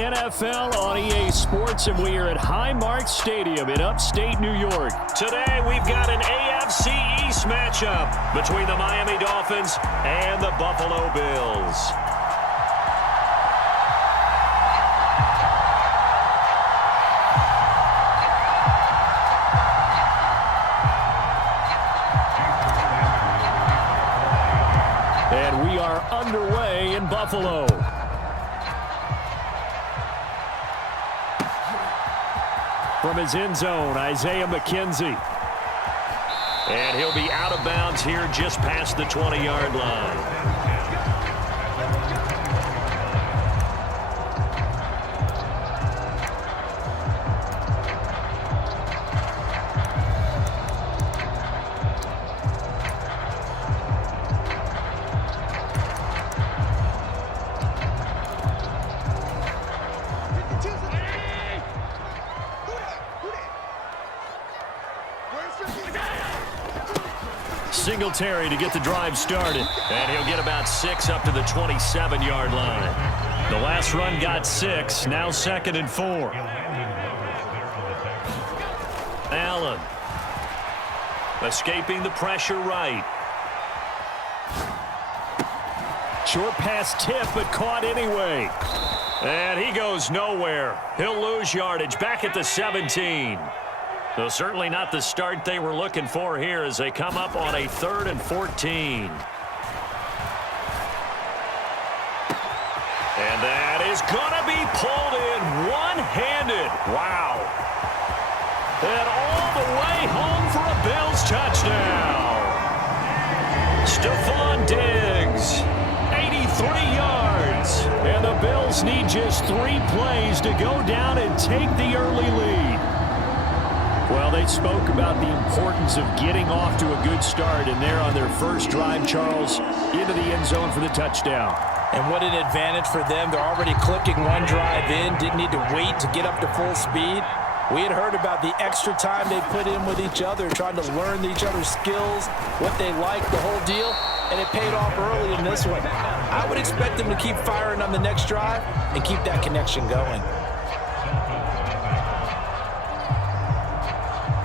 NFL on EA Sports, and we are at Highmark Stadium in upstate New York. Today, we've got an AFC East matchup between the Miami Dolphins and the Buffalo Bills. And we are underway in Buffalo. From his end zone, Isaiah McKenzie. And he'll be out of bounds here just past the 20-yard line. Singletary to get the drive started. And he'll get about 6 up to the 27-yard line. The last run got 6, now 2nd and 4. Allen. Escaping the pressure right. Short pass tip, but caught anyway. And he goes nowhere. He'll lose yardage back at the 17. So certainly not the start they were looking for here as they come up on a 3rd and 14. And that is going to be pulled in one-handed. Wow. And all the way home for a Bills touchdown. Stephon Diggs, 83 yards. And the Bills need just 3 plays to go down and take the early lead. Well, they spoke about the importance of getting off to a good start, and they're on their first drive, Charles, into the end zone for the touchdown. And what an advantage for them. They're already clicking one drive in, didn't need to wait to get up to full speed. We had heard about the extra time they put in with each other, trying to learn each other's skills, what they like, the whole deal, and it paid off early in this one. I would expect them to keep firing on the next drive and keep that connection going.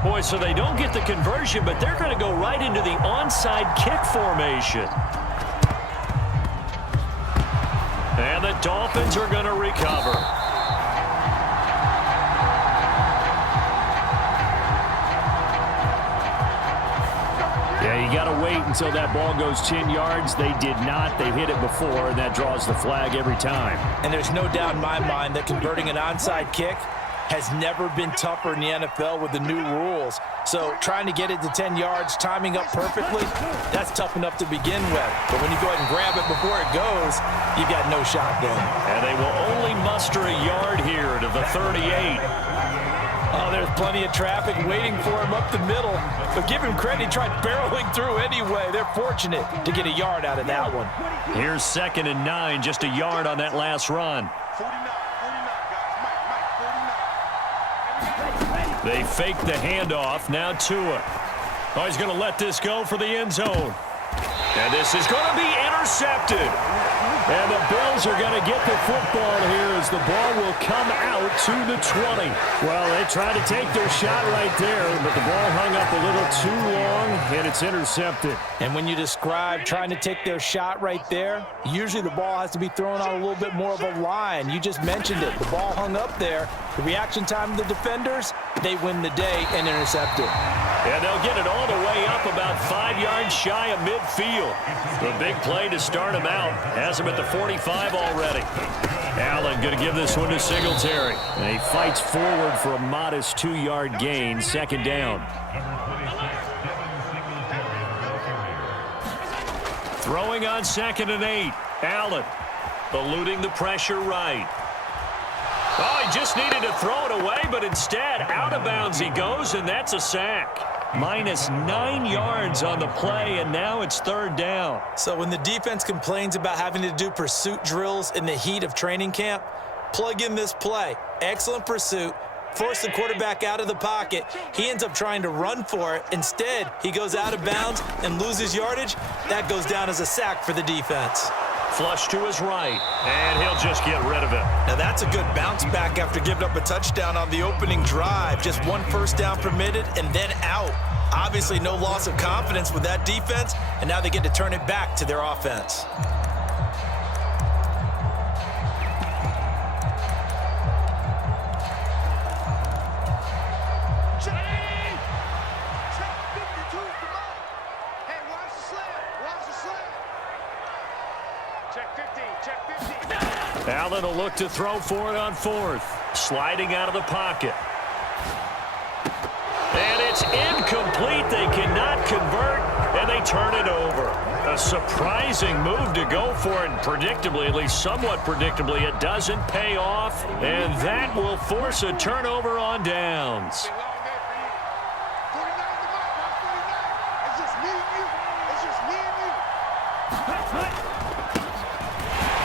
Boy, so they don't get the conversion, but they're going to go right into the onside kick formation. And the Dolphins are going to recover. Yeah, you got to wait until that ball goes 10 yards. They did not. They hit it before, and that draws the flag every time. And there's no doubt in my mind that converting an onside kick has never been tougher in the NFL with the new rules. So trying to get it to 10 yards, timing up perfectly, that's tough enough to begin with. But when you go ahead and grab it before it goes, you've got no shot then. And they will only muster a yard here to the 38. Oh, there's plenty of traffic waiting for him up the middle. But give him credit, he tried barreling through anyway. They're fortunate to get a yard out of that one. Here's 2nd and 9, just a yard on that last run. They fake the handoff. Now Tua. Oh, he's going to let this go for the end zone. And this is going to be intercepted. And the Bills are going to get the football here as the ball will come out to the 20. Well, they tried to take their shot right there, but the ball hung up a little too long, and it's intercepted. And when you describe trying to take their shot right there, usually the ball has to be thrown on a little bit more of a line. You just mentioned it. The ball hung up there. The reaction time of the defenders, they win the day and intercept it. And they'll get it all the way up about 5 yards shy of midfield. The big play to start him out. Has him at the 45 already. Allen going to give this one to Singletary. And he fights forward for a modest 2-yard gain, 2nd down. Throwing on 2nd and 8. Allen eluding the pressure right. Oh, he just needed to throw it away, but instead, out of bounds he goes, and that's a sack. Minus 9 yards on the play, and now it's 3rd down. So when the defense complains about having to do pursuit drills in the heat of training camp, plug in this play. Excellent pursuit. Force the quarterback out of the pocket. He ends up trying to run for it. Instead, he goes out of bounds and loses yardage. That goes down as a sack for the defense. Flush to his right, and he'll just get rid of it. Now that's a good bounce back after giving up a touchdown on the opening drive. Just one first down permitted and then out. Obviously no loss of confidence with that defense, and now they get to turn it back to their offense. Allen will look to throw for it on fourth. Sliding out of the pocket. And it's incomplete. They cannot convert, and they turn it over. A surprising move to go for it, and predictably, at least somewhat predictably, it doesn't pay off, and that will force a turnover on downs.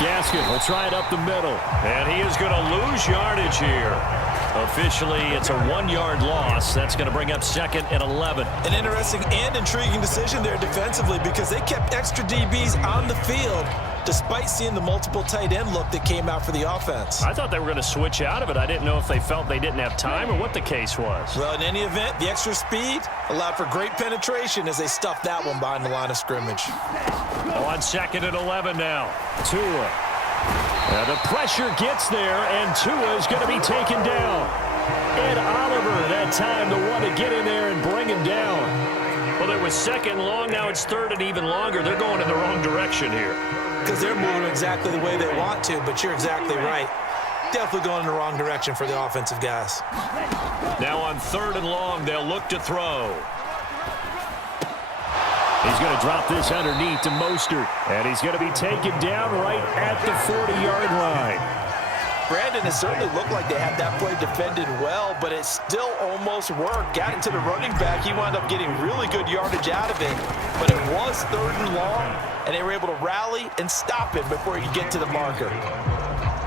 Gaskin will try it up the middle. And he is going to lose yardage here. Officially, it's a 1-yard loss. That's going to bring up 2nd and 11. An interesting and intriguing decision there defensively because they kept extra DBs on the field despite seeing the multiple tight end look that came out for the offense. I thought they were going to switch out of it. I didn't know if they felt they didn't have time or what the case was. Well, in any event, the extra speed allowed for great penetration as they stuffed that one behind the line of scrimmage. On 2nd and 11 now. Tua. Now the pressure gets there, and Tua is going to be taken down. Ed Oliver that time, the one to get in there and bring him down. Well, it was 2nd long. Now it's 3rd and even longer. They're going in the wrong direction here. Because they're moving exactly the way they want to, but you're exactly right. Definitely going in the wrong direction for the offensive guys. Now on 3rd and long, they'll look to throw. He's going to drop this underneath to Mostert, and he's going to be taken down right at the 40-yard line. Brandon, it certainly looked like they had that play defended well, but it still almost worked. Got into the running back. He wound up getting really good yardage out of it, but it was 3rd and long, and they were able to rally and stop him before he could get to the marker.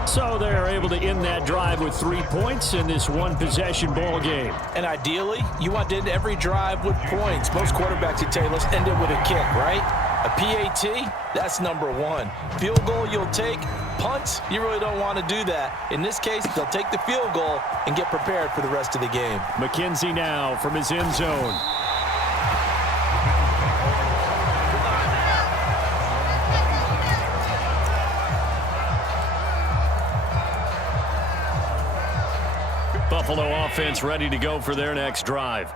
So they're able to end that drive with 3 points in this one-possession ball game. And ideally, you want to end every drive with points. Most quarterbacks, you tell you, let's end it with a kick, right? A PAT, that's number 1. Field goal you'll take. Punts, you really don't want to do that. In this case, they'll take the field goal and get prepared for the rest of the game. McKenzie now from his end zone. Buffalo offense ready to go for their next drive.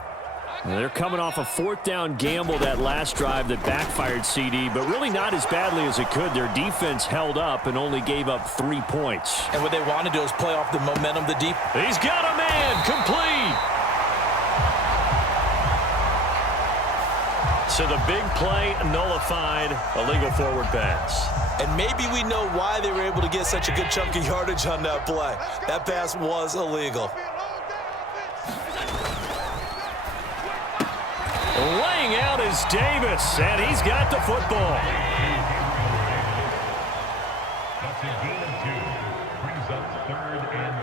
They're coming off a 4th down gamble that last drive that backfired, CD, but really not as badly as it could. Their defense held up and only gave up 3 points. And what they want to do is play off the momentum, the deep. He's got a man, complete. So the big play nullified, a legal forward pass. And maybe we know why they were able to get such a good chunk of yardage on that play. That pass was illegal. Laying out is Davis, and he's got the football. That's a gain of 2. Brings up 3rd and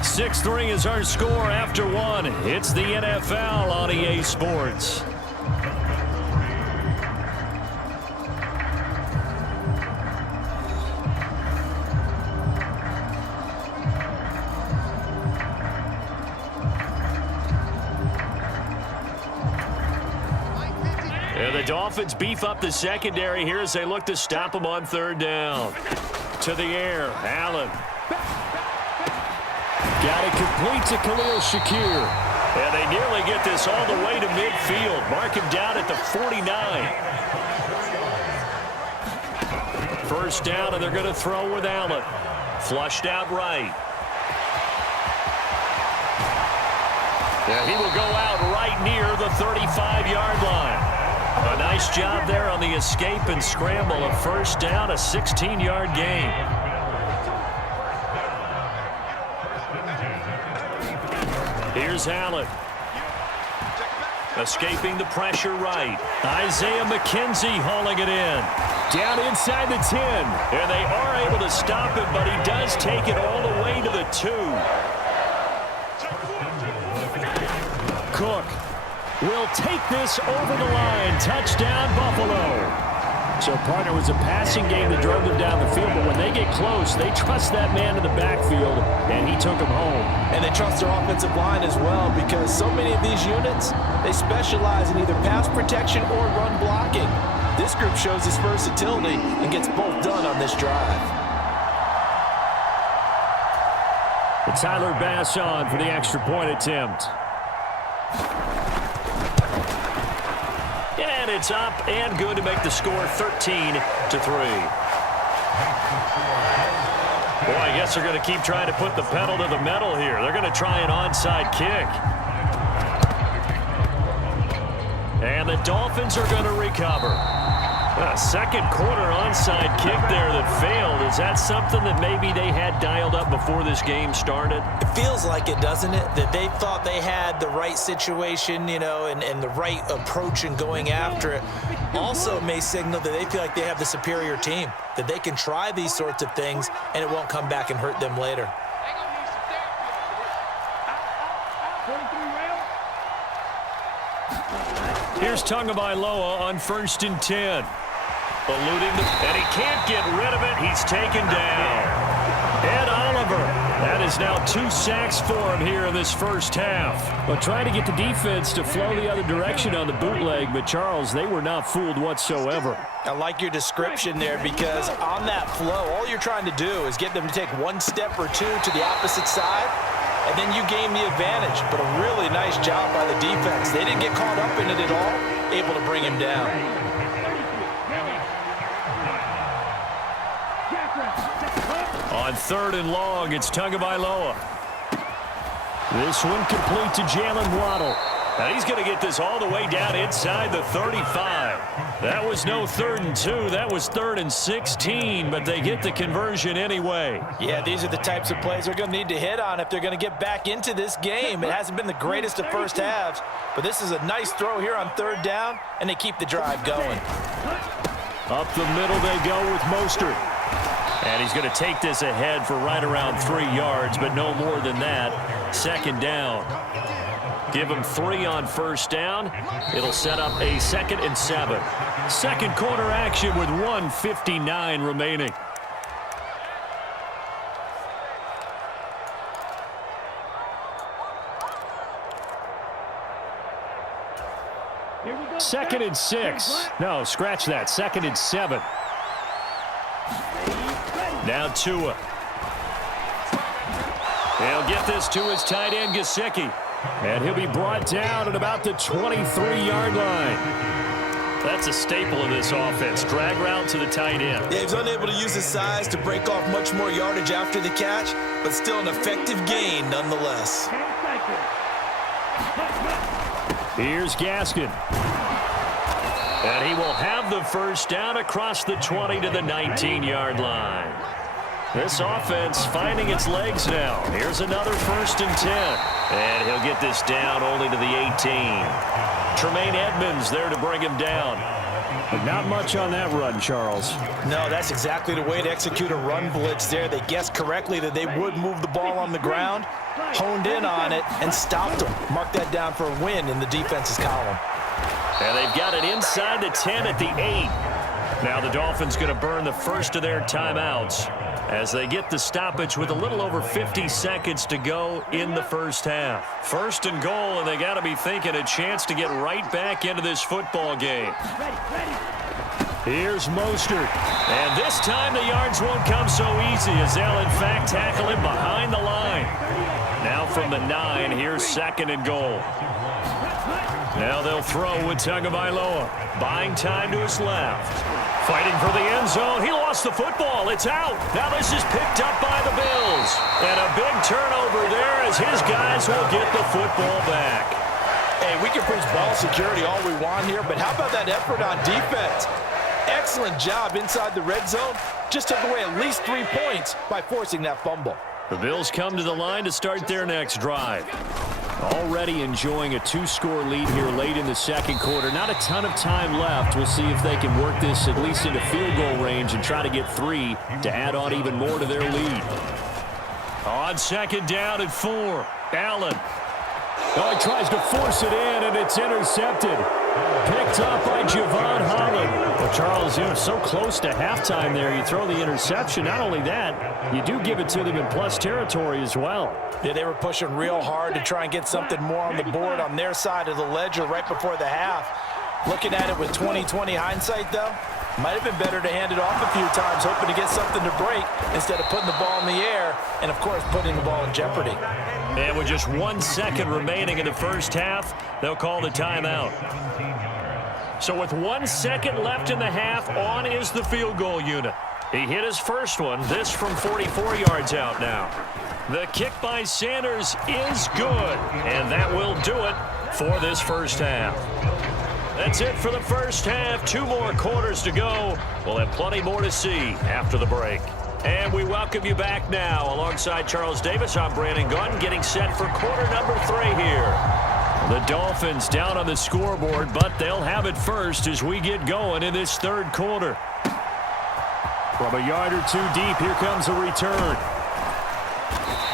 12. 6-3 is our score after 1. It's the NFL on EA Sports. The Dolphins beef up the secondary here as they look to stop them on 3rd down. To the air, Allen. Got it complete to Khalil Shakir. And they nearly get this all the way to midfield. Mark him down at the 49. 1st down, and they're going to throw with Allen. Flushed out right. Yeah, he will go out right near the 35-yard line. A nice job there on the escape and scramble. A 1st down, a 16-yard gain. Here's Allen. Escaping the pressure right. Isaiah McKenzie hauling it in. Down inside the 10. And they are able to stop him, but he does take it all the way to the 2. Cook. will take this over the line. Touchdown, Buffalo. So, partner, was a passing game that drove them down the field, but when they get close, they trust that man in the backfield, and he took them home. And they trust their offensive line as well, because so many of these units, they specialize in either pass protection or run blocking. This group shows its versatility and gets both done on this drive. Tyler Bass on for the extra point attempt. And it's up and good to make the score 13-3. Boy, I guess they're going to keep trying to put the pedal to the metal here. They're going to try an onside kick. And the Dolphins are going to recover. A second quarter onside kick there that failed. Is that something that maybe they had dialed up before this game started? It feels like it, doesn't it? That they thought they had the right situation, you know, and the right approach in going after it. Also may signal that they feel like they have the superior team, that they can try these sorts of things and it won't come back and hurt them later. Here's Tagovailoa on 1st and 10. Eluding and he can't get rid of it. He's taken down. Ed Oliver. That is now 2 sacks for him here in this first half. Well, trying to get the defense to flow the other direction on the bootleg, but Charles, they were not fooled whatsoever. I like your description there, because on that flow, all you're trying to do is get them to take 1 step or 2 to the opposite side, and then you gain the advantage. But a really nice job by the defense. They didn't get caught up in it at all, able to bring him down. On 3rd and long, it's Tagovailoa. This one complete to Jalen Waddle. And he's going to get this all the way down inside the 35. That was no 3rd and 2. That was 3rd and 16, but they get the conversion anyway. Yeah, these are the types of plays they're going to need to hit on if they're going to get back into this game. It hasn't been the greatest of first halves, but this is a nice throw here on 3rd down, and they keep the drive going. Up the middle they go with Mostert. And he's going to take this ahead for right around 3 yards, but no more than that. 2nd down. Give him 3 on 1st down. It'll set up a 2nd and 7. Second quarter action with 1:59 remaining. Second and 6. No, scratch that. 2nd and 7. Now Tua. He'll get this to his tight end, Gesicki. And he'll be brought down at about the 23-yard line. That's a staple of this offense. Drag route to the tight end. Yeah, he's unable to use his size to break off much more yardage after the catch, but still an effective gain nonetheless. Here's Gaskin. And he will have the 1st down across the 20 to the 19-yard line. This offense finding its legs now. Here's another 1st and 10. And he'll get this down only to the 18. Tremaine Edmonds there to bring him down. But not much on that run, Charles. No, that's exactly the way to execute a run blitz there. They guessed correctly that they would move the ball on the ground, honed in on it, and stopped them. Mark that down for a win in the defense's column. And they've got it inside the 10 at the 8. Now the Dolphins going to burn the first of their timeouts as they get the stoppage with a little over 50 seconds to go in the first half. 1st and goal, and they got to be thinking a chance to get right back into this football game. Here's Mostert. And this time the yards won't come so easy as they'll in fact tackle him behind the line. Now from the 9, here's 2nd and goal. Now they'll throw with Tagovailoa. Buying time to his left. Fighting for the end zone. He lost the football. It's out. Now this is picked up by the Bills. And a big turnover there as his guys will get the football back. Hey, we can preach ball security all we want here, but how about that effort on defense? Excellent job inside the red zone. Just took away at least 3 points by forcing that fumble. The Bills come to the line to start their next drive. Already enjoying a 2-score lead here late in the second quarter. Not a ton of time left. We'll see if they can work this at least into field goal range and try to get 3 to add on even more to their lead. On 2nd down at 4, Allen. Oh, he tries to force it in, and it's intercepted. Picked up by Javon Holland. Well, Charles, you're so close to halftime there. You throw the interception. Not only that, you do give it to them in plus territory as well. Yeah, they were pushing real hard to try and get something more on the board on their side of the ledger right before the half. Looking at it with 20/20 hindsight, though, might have been better to hand it off a few times, hoping to get something to break instead of putting the ball in the air and, of course, putting the ball in jeopardy. And with just 1 second remaining in the first half, they'll call the timeout. So with 1 second left in the half, on is the field goal unit. He hit his first one, this from 44 yards out now. The kick by Sanders is good, and that will do it for this first half. That's it for the first half. 2 more quarters to go. We'll have plenty more to see after the break. And we welcome you back now. Alongside Charles Davis, I'm Brandon Gunn, getting set for quarter number 3 here. The Dolphins down on the scoreboard, but they'll have it first as we get going in this third quarter. From a yard or 2 deep, here comes a return.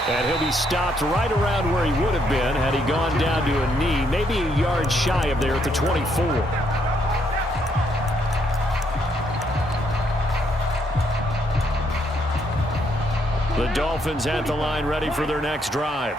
And he'll be stopped right around where he would have been had he gone down to a knee, maybe a yard shy of there at the 24. The Dolphins at the line ready for their next drive.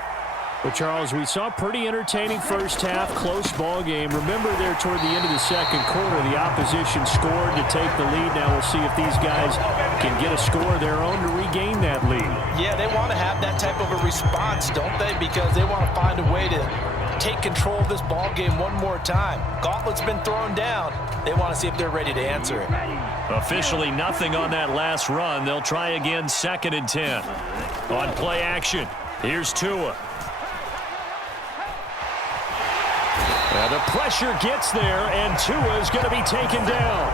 Well, Charles, we saw a pretty entertaining first half, close ball game. Remember there toward the end of the second quarter, the opposition scored to take the lead. Now we'll see if these guys can get a score of their own to regain that lead. Yeah, they want to have that type of a response, don't they? Because they want to find a way to take control of this ball game one more time. Gauntlet's been thrown down. They want to see if they're ready to answer it. Officially nothing on that last run. They'll try again 2nd and 10. On play action, here's Tua. The pressure gets there, and Tua is going to be taken down.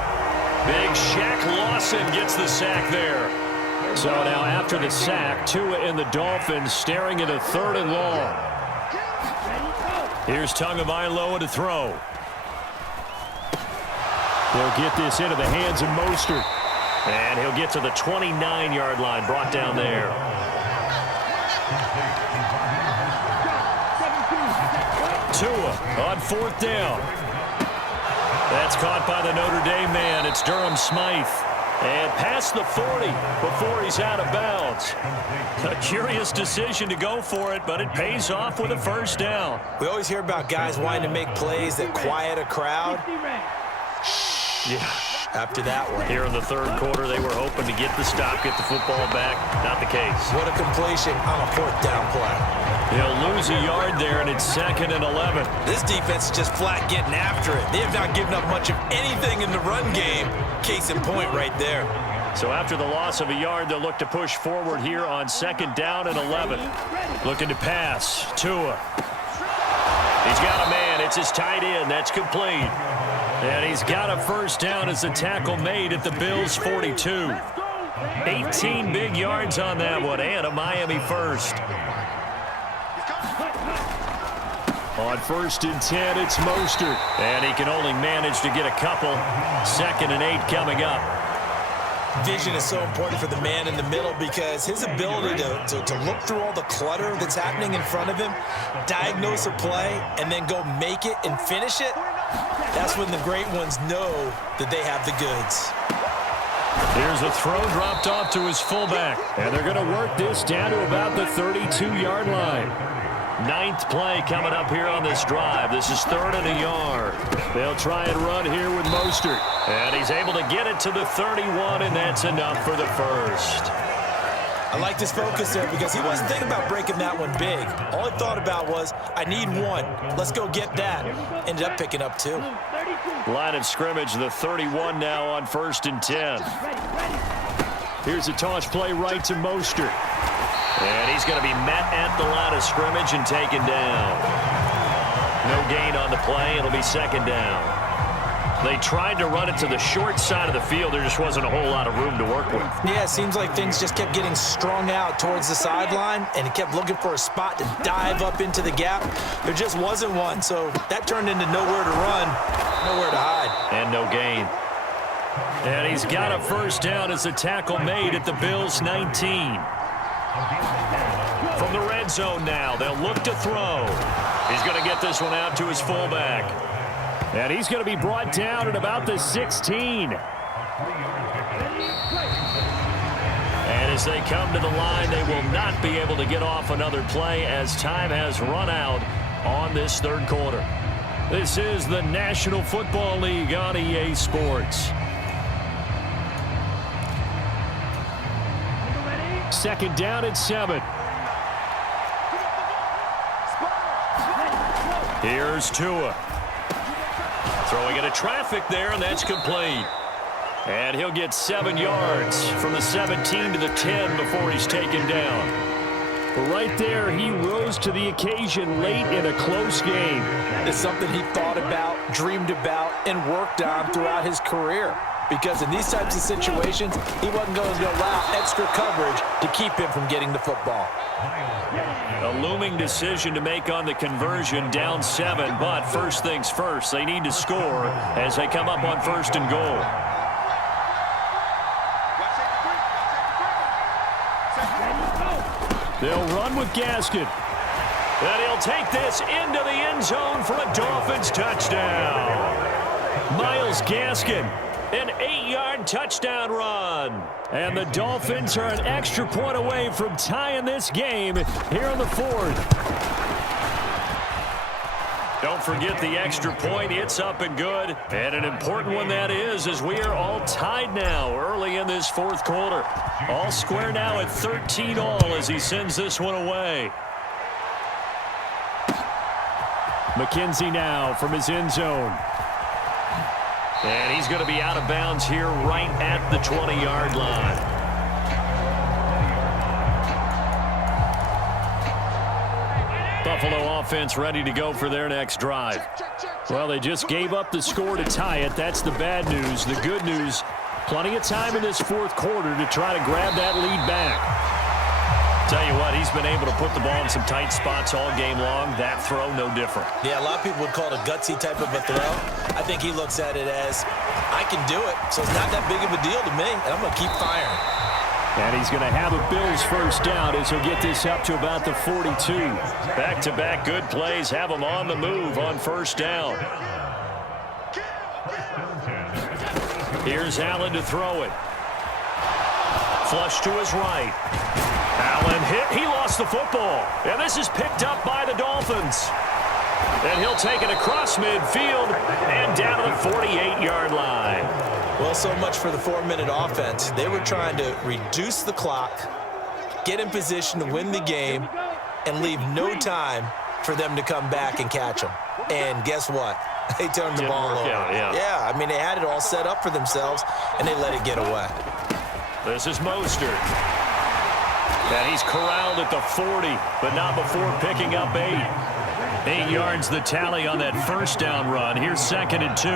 Big Shaq Lawson gets the sack there. So now after the sack, Tua and the Dolphins staring at a 3rd and long. Here's Tagovailoa to throw. They'll get this into the hands of Mostert. And he'll get to the 29-yard line, brought down there. Tua on 4th down. That's caught by the Notre Dame man. It's Durham Smythe. And past the 40 before he's out of bounds. A curious decision to go for it, but it pays off with a 1st down. We always hear about guys wanting to make plays that quiet a crowd. Yeah, after that one. Here in the 3rd quarter, they were hoping to get the stop, get the football back. Not the case. What a completion on a 4th down play. They'll lose a yard there, and it's 2nd and 11. This defense is just flat getting after it. They have not given up much of anything in the run game. Case in point right there. So after the loss of a yard, they'll look to push forward here on 2nd down and 11. Looking to pass. Tua. He's got a man. It's his tight end. That's complete. And he's got a 1st down as the tackle made at the Bills' 42. 18 big yards on that one, and a Miami 1st. On 1st and 10, it's Mostert. And he can only manage to get a couple. 2nd and 8 coming up. Vision is so important for the man in the middle because his ability to look through all the clutter that's happening in front of him, diagnose a play, and then go make it and finish it, that's when the great ones know that they have the goods. Here's a throw dropped off to his fullback. And they're going to work this down to about the 32-yard line. 9th play coming up here on this drive. This is 3rd and a yard. They'll try and run here with Mostert. And he's able to get it to the 31, and that's enough for the 1st. I like this focus there because he wasn't thinking about breaking that one big. All he thought about was, I need 1. Let's go get that. Ended up picking up 2. Line of scrimmage, the 31 now on 1st and 10. Here's a toss play right to Mostert. And he's going to be met at the line of scrimmage and taken down. No gain on the play. It'll be 2nd down. They tried to run it to the short side of the field. There just wasn't a whole lot of room to work with. Yeah, it seems like things just kept getting strung out towards the sideline, and he kept looking for a spot to dive up into the gap. There just wasn't one, so that turned into nowhere to run, nowhere to hide. And no gain. And he's got a 1st down as the tackle made at the Bills' 19. From the red zone now, they'll look to throw. He's going to get this one out to his fullback. And he's going to be brought down at about the 16. And as they come to the line, they will not be able to get off another play as time has run out on this third quarter. This is the National Football League on EA Sports. Second down and 7. Here's Tua. Throwing into traffic there, and that's complete. And he'll get 7 yards from the 17 to the 10 before he's taken down. But right there, he rose to the occasion late in a close game. It's something he thought about, dreamed about, and worked on throughout his career. Because in these types of situations, he wasn't going to allow extra coverage to keep him from getting the football. A looming decision to make on the conversion, down 7. But first things first, they need to score as they come up on 1st and goal. They'll run with Gaskin. And he'll take this into the end zone for a Dolphins touchdown. Myles Gaskin, an 8-yard touchdown run. And the Dolphins are an extra point away from tying this game here in the 4th. Don't forget the extra point. It's up and good. And an important one that is, as we are all tied now early in this 4th quarter. All square now at 13 all as he sends this one away. McKenzie now from his end zone. And he's going to be out of bounds here right at the 20-yard line. Buffalo offense ready to go for their next drive. Well, they just gave up the score to tie it. That's the bad news. The good news, plenty of time in this 4th quarter to try to grab that lead back. Tell you what, he's been able to put the ball in some tight spots all game long. That throw, no different. Yeah, a lot of people would call it a gutsy type of a throw. I think he looks at it as, I can do it, so it's not that big of a deal to me, and I'm going to keep firing. And he's going to have a Bills first down as he'll get this up to about the 42. Back-to-back good plays have him on the move on 1st down. Here's Allen to throw it. Flush to his right. Allen hit. He lost the football. And this is picked up by the Dolphins. And he'll take it across midfield and down to the 48-yard line. Well, so much for the 4-minute offense. They were trying to reduce the clock, get in position to win the game, and leave no time for them to come back and catch them. And guess what? They turned the ball over. Yeah, I mean, they had it all set up for themselves, and they let it get away. This is Mostert. And he's corralled at the 40, but not before picking up 8. 8 yards the tally on that first down run. Here's 2nd and 2.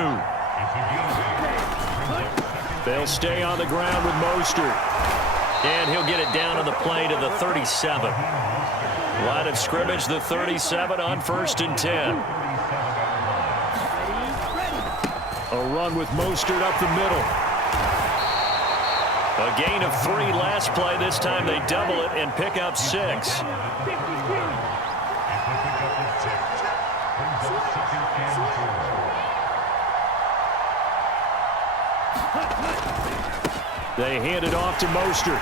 They'll stay on the ground with Mostert. And he'll get it down on the play to the 37. Line of scrimmage, the 37 on 1st and 10. A run with Mostert up the middle. A gain of 3 last play. This time they double it and pick up 6. They hand it off to Mostert.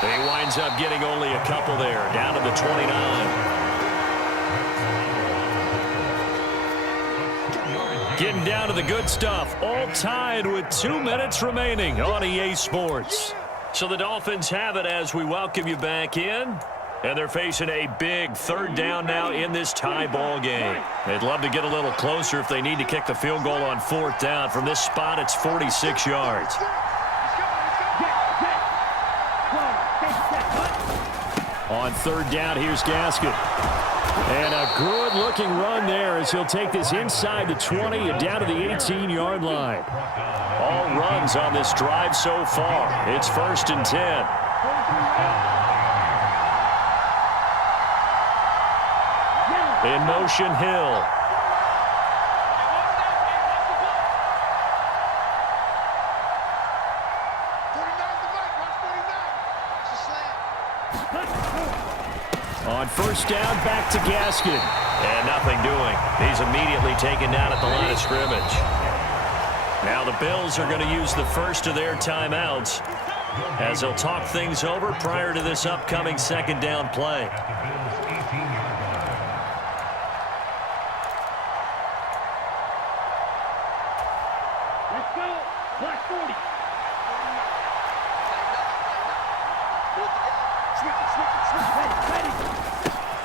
He winds up getting only a couple there, down to the 29. Getting down to the good stuff, all tied with 2 minutes remaining on EA Sports. So the Dolphins have it as we welcome you back in. And they're facing a big 3rd down now in this tie ball game. They'd love to get a little closer if they need to kick the field goal on 4th down. From this spot, it's 46 yards. On 3rd down, here's Gaskin. And a good-looking run there as he'll take this inside the 20 and down to the 18-yard line. All runs on this drive so far. It's 1st and 10. In motion, Hill. On first down, back to Gaskin. And nothing doing. He's immediately taken down at the line of scrimmage. Now the Bills are going to use the first of their timeouts as they'll talk things over prior to this upcoming second down play. Let's go. Black 40.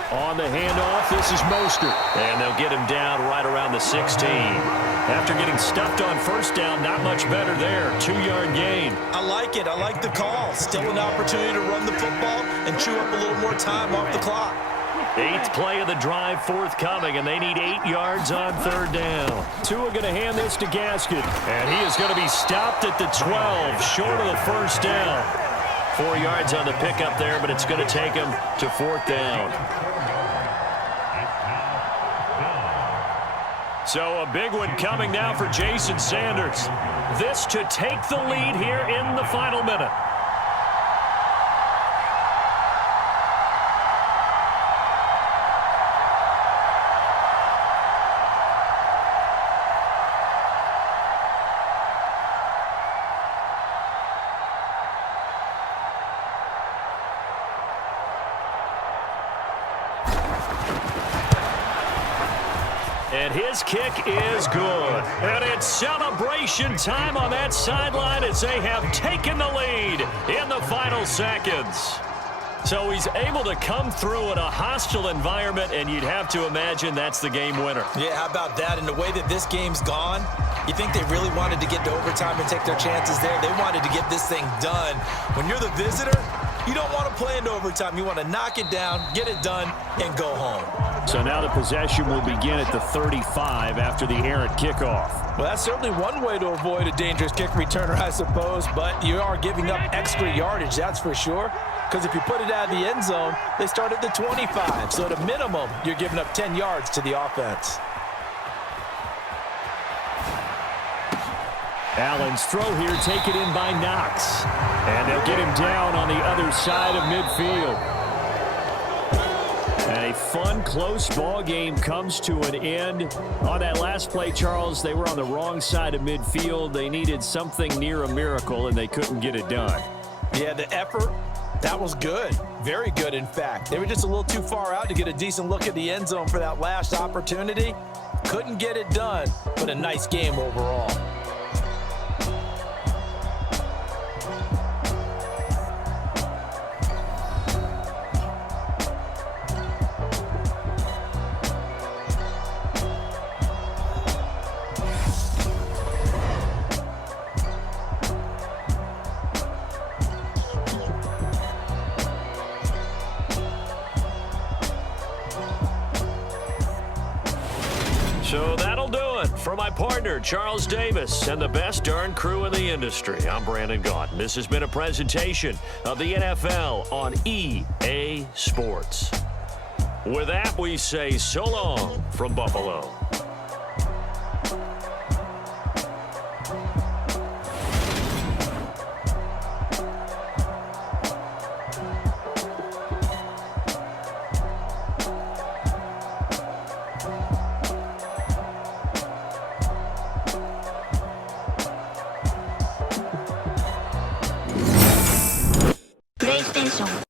On the handoff, this is Mostert. And they'll get him down right around the 16. After getting stuffed on first down, not much better there. 2-yard gain. I like it. I like the call. Still an opportunity to run the football and chew up a little more time off the clock. 8th play of the drive forthcoming, and they need 8 yards on third down. Tua going to hand this to Gaskin. And he is going to be stopped at the 12, short of the first down. 4 yards on the pickup there, but it's going to take him to fourth down. So a big one coming now for Jason Sanders. This to take the lead here in the final minute. And his kick is good. And it's celebration time on that sideline as they have taken the lead in the final seconds. So he's able to come through in a hostile environment, and you'd have to imagine that's the game winner. Yeah, how about that? And the way that this game's gone, you think they really wanted to get to overtime and take their chances there? They wanted to get this thing done. When you're the visitor, you don't want to play into overtime. You want to knock it down, get it done, and go home. So now the possession will begin at the 35 after the errant kickoff. Well, that's certainly one way to avoid a dangerous kick returner, I suppose, but you are giving up extra yardage, that's for sure. Because if you put it out of the end zone, they start at the 25. So at a minimum, you're giving up 10 yards to the offense. Allen's throw here taken in by Knox. And they'll get him down on the other side of midfield. And a fun, close ball game comes to an end. On that last play, Charles, they were on the wrong side of midfield. They needed something near a miracle, and they couldn't get it done. Yeah, the effort, that was good. Very good, in fact. They were just a little too far out to get a decent look at the end zone for that last opportunity. Couldn't get it done, but a nice game overall. So that'll do it for my partner, Charles Davis, and the best darn crew in the industry. I'm Brandon Gaunt. This has been a presentation of the NFL on EA Sports. With that, we say so long from Buffalo. PlayStation